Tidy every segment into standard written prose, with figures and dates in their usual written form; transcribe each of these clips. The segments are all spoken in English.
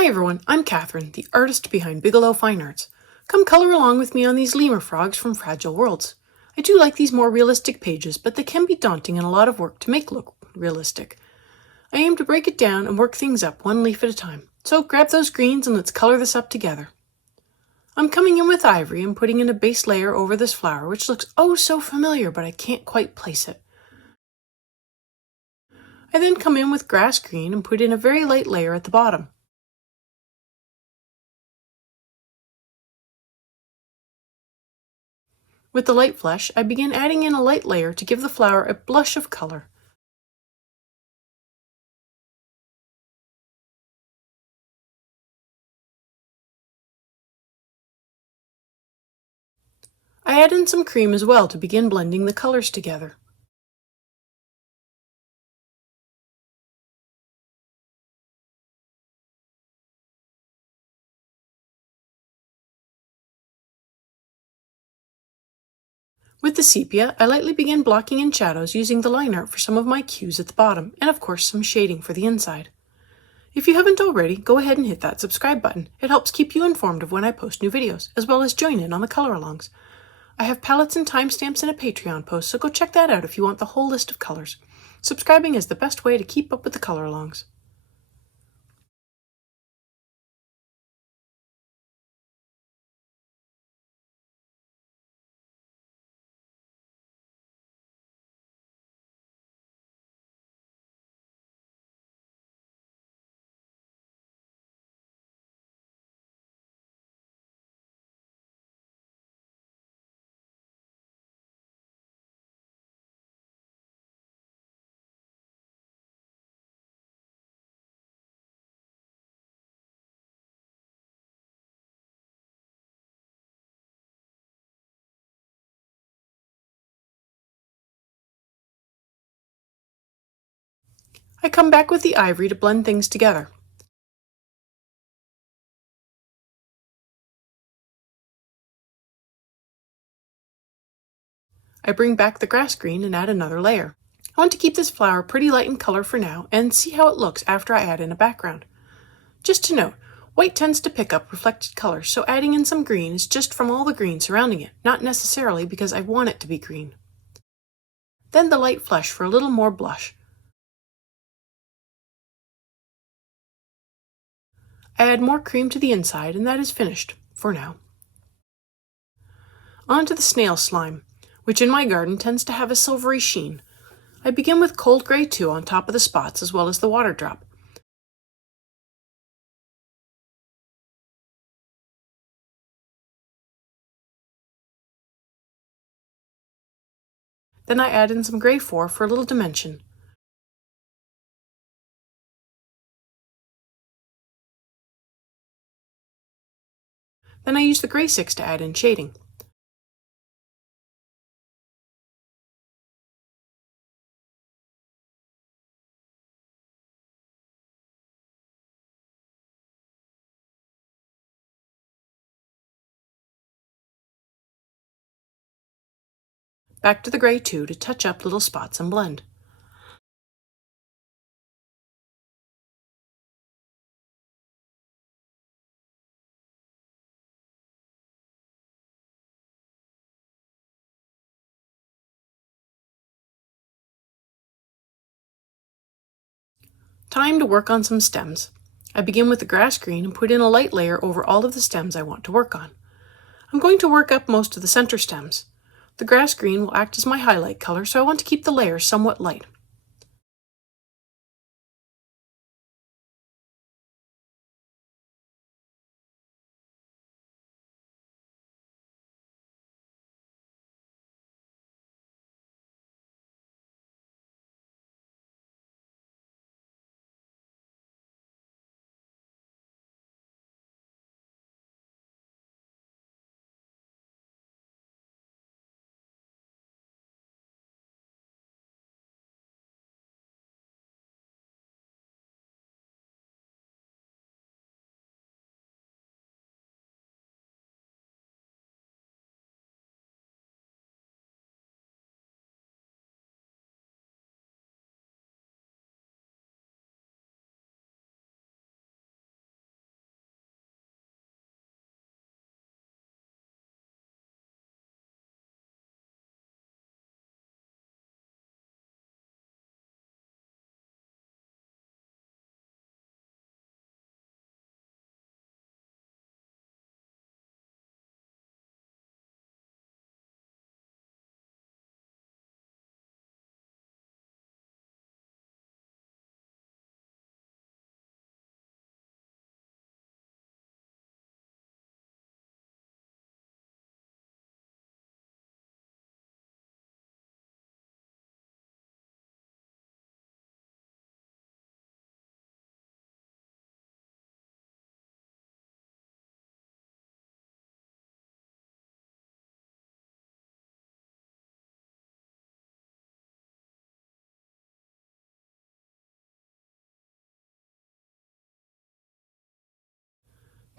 Hi everyone, I'm Catherine, the artist behind Bigelow Fine Arts. Come color along with me on these lemur frogs from Fragile Worlds. I do like these more realistic pages, but they can be daunting and a lot of work to make look realistic. I aim to break it down and work things up one leaf at a time. So grab those greens and let's color this up together. I'm coming in with ivory and putting in a base layer over this flower, which looks oh so familiar, but I can't quite place it. I then come in with grass green and put in a very light layer at the bottom. With the light flesh, I begin adding in a light layer to give the flower a blush of color. I add in some cream as well to begin blending the colors together. With the sepia, I lightly begin blocking in shadows using the line art for some of my cues at the bottom, and of course some shading for the inside. If you haven't already, go ahead and hit that subscribe button. It helps keep you informed of when I post new videos, as well as join in on the color-alongs. I have palettes and timestamps in a Patreon post, so go check that out if you want the whole list of colors. Subscribing is the best way to keep up with the color-alongs. I come back with the ivory to blend things together. I bring back the grass green and add another layer. I want to keep this flower pretty light in color for now and see how it looks after I add in a background. Just to note, white tends to pick up reflected color, so adding in some green is just from all the green surrounding it, not necessarily because I want it to be green. Then the light flesh for a little more blush. I add more cream to the inside and that is finished, for now. On to the snail slime, which in my garden tends to have a silvery sheen. I begin with cold gray 2 on top of the spots as well as the water drop. Then I add in some gray 4 for a little dimension. Then I use the gray 6 to add in shading. Back to the gray 2 to touch up little spots and blend. Time to work on some stems. I begin with the grass green and put in a light layer over all of the stems I want to work on. I'm going to work up most of the center stems. The grass green will act as my highlight color, so I want to keep the layer somewhat light.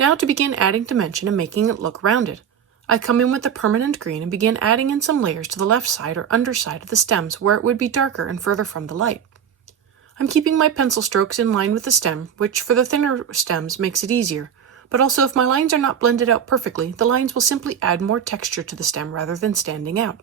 Now to begin adding dimension and making it look rounded. I come in with the permanent green and begin adding in some layers to the left side or underside of the stems where it would be darker and further from the light. I'm keeping my pencil strokes in line with the stem, which for the thinner stems makes it easier, but also if my lines are not blended out perfectly, the lines will simply add more texture to the stem rather than standing out.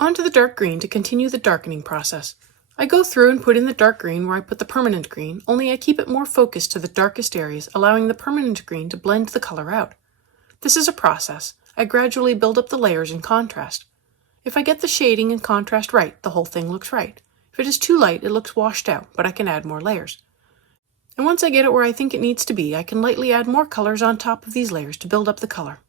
Onto the dark green to continue the darkening process. I go through and put in the dark green where I put the permanent green, only I keep it more focused to the darkest areas, allowing the permanent green to blend the color out. This is a process. I gradually build up the layers in contrast. If I get the shading and contrast right, the whole thing looks right. If it is too light, it looks washed out, but I can add more layers. And once I get it where I think it needs to be, I can lightly add more colors on top of these layers to build up the color.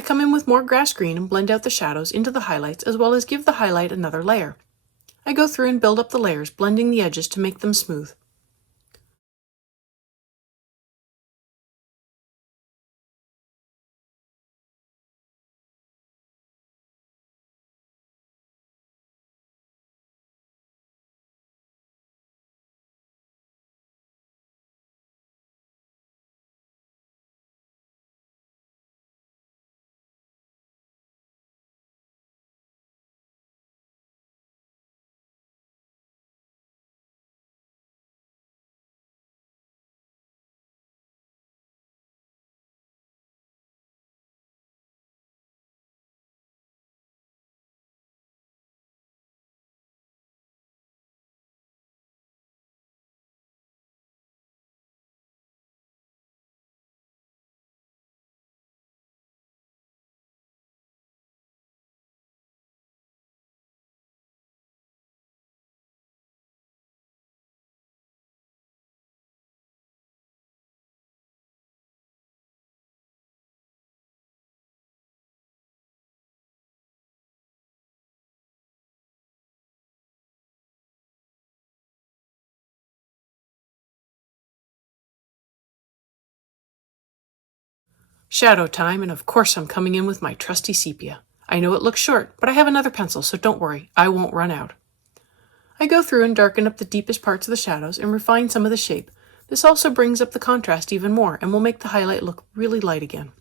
I come in with more grass green and blend out the shadows into the highlights as well as give the highlight another layer. I go through and build up the layers, blending the edges to make them smooth. Shadow time, and of course I'm coming in with my trusty sepia. I know it looks short, but I have another pencil, so don't worry, I won't run out. I go through and darken up the deepest parts of the shadows and refine some of the shape. This also brings up the contrast even more and will make the highlight look really light again.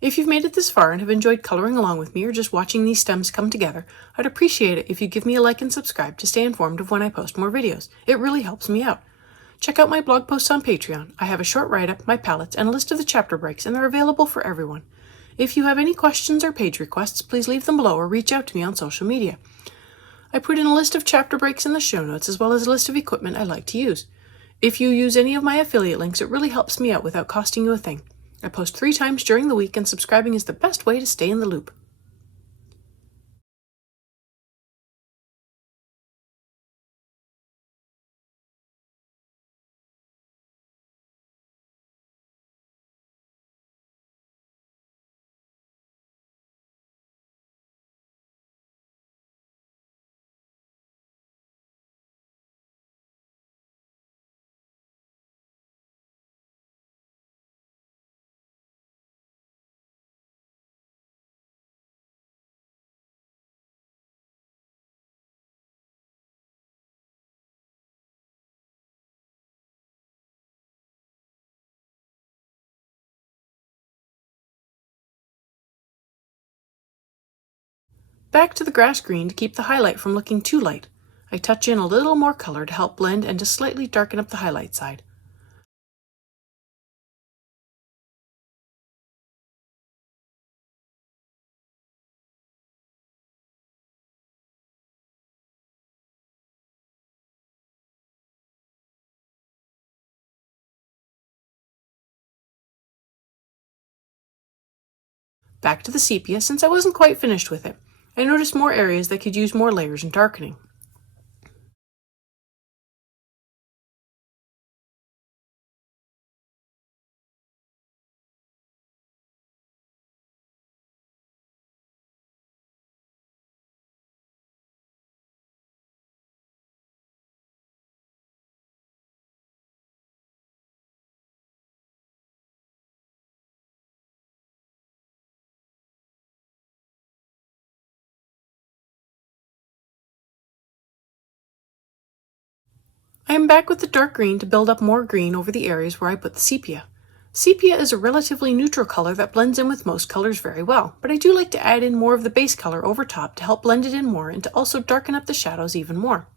If you've made it this far and have enjoyed coloring along with me or just watching these stems come together, I'd appreciate it if you give me a like and subscribe to stay informed of when I post more videos. It really helps me out. Check out my blog posts on Patreon. I have a short write-up, my palettes, and a list of the chapter breaks, and they're available for everyone. If you have any questions or page requests, please leave them below or reach out to me on social media. I put in a list of chapter breaks in the show notes as well as a list of equipment I like to use. If you use any of my affiliate links, it really helps me out without costing you a thing. I post 3 times during the week, and subscribing is the best way to stay in the loop. Back to the grass green to keep the highlight from looking too light. I touch in a little more color to help blend and to slightly darken up the highlight side. Back to the sepia since I wasn't quite finished with it. I noticed more areas that could use more layers and darkening. I am back with the dark green to build up more green over the areas where I put the sepia. Sepia is a relatively neutral color that blends in with most colors very well, but I do like to add in more of the base color over top to help blend it in more and to also darken up the shadows even more.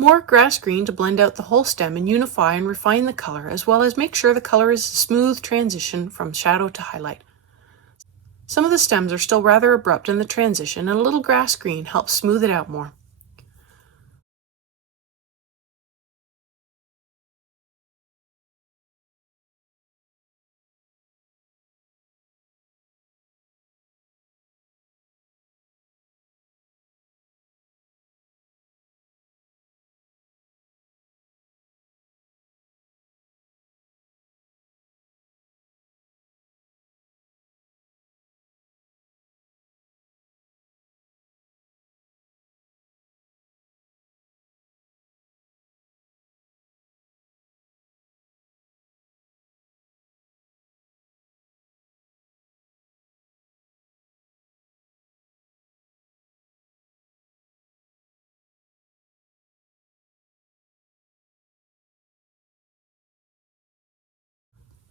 More grass green to blend out the whole stem and unify and refine the color, as well as make sure the color is a smooth transition from shadow to highlight. Some of the stems are still rather abrupt in the transition, and a little grass green helps smooth it out more.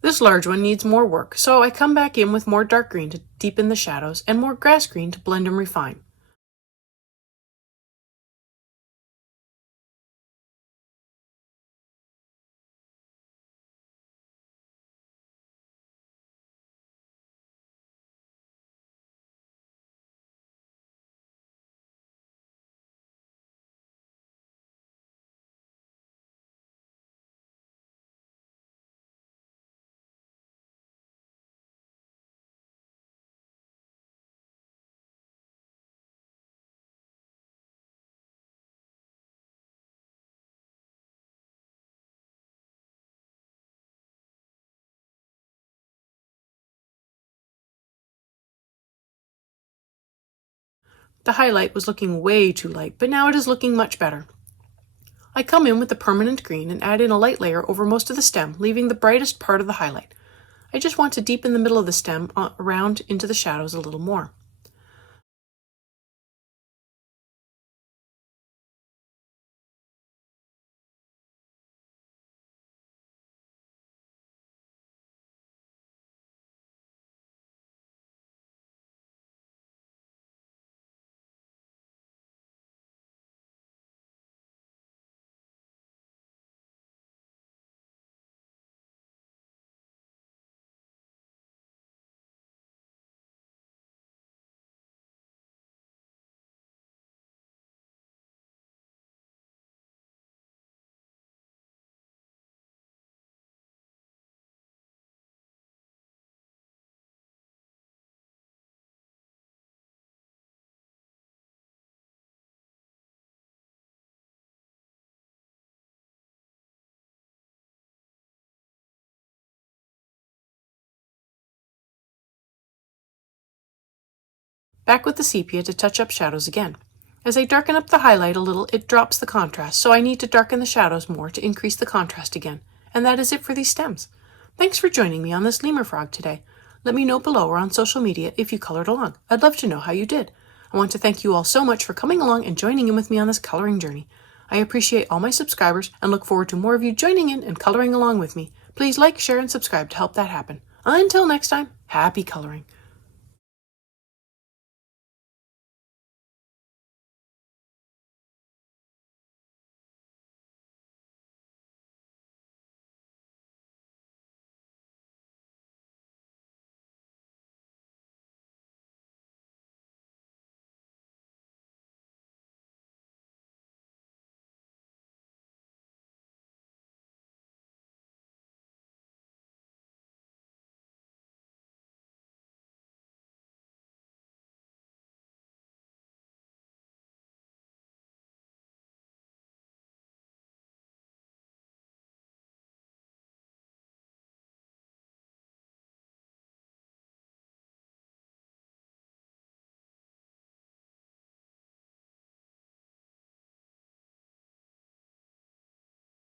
This large one needs more work, so I come back in with more dark green to deepen the shadows and more grass green to blend and refine. The highlight was looking way too light, but now it is looking much better. I come in with the permanent green and add in a light layer over most of the stem, leaving the brightest part of the highlight. I just want to deepen the middle of the stem around into the shadows a little more. Back with the sepia to touch up shadows again. As I darken up the highlight a little, it drops the contrast, so I need to darken the shadows more to increase the contrast again. And that is it for these stems. Thanks for joining me on this lemur frog today. Let me know below or on social media if you colored along. I'd love to know how you did. I want to thank you all so much for coming along and joining in with me on this coloring journey. I appreciate all my subscribers and look forward to more of you joining in and coloring along with me. Please like, share, and subscribe to help that happen. Until next time, happy coloring.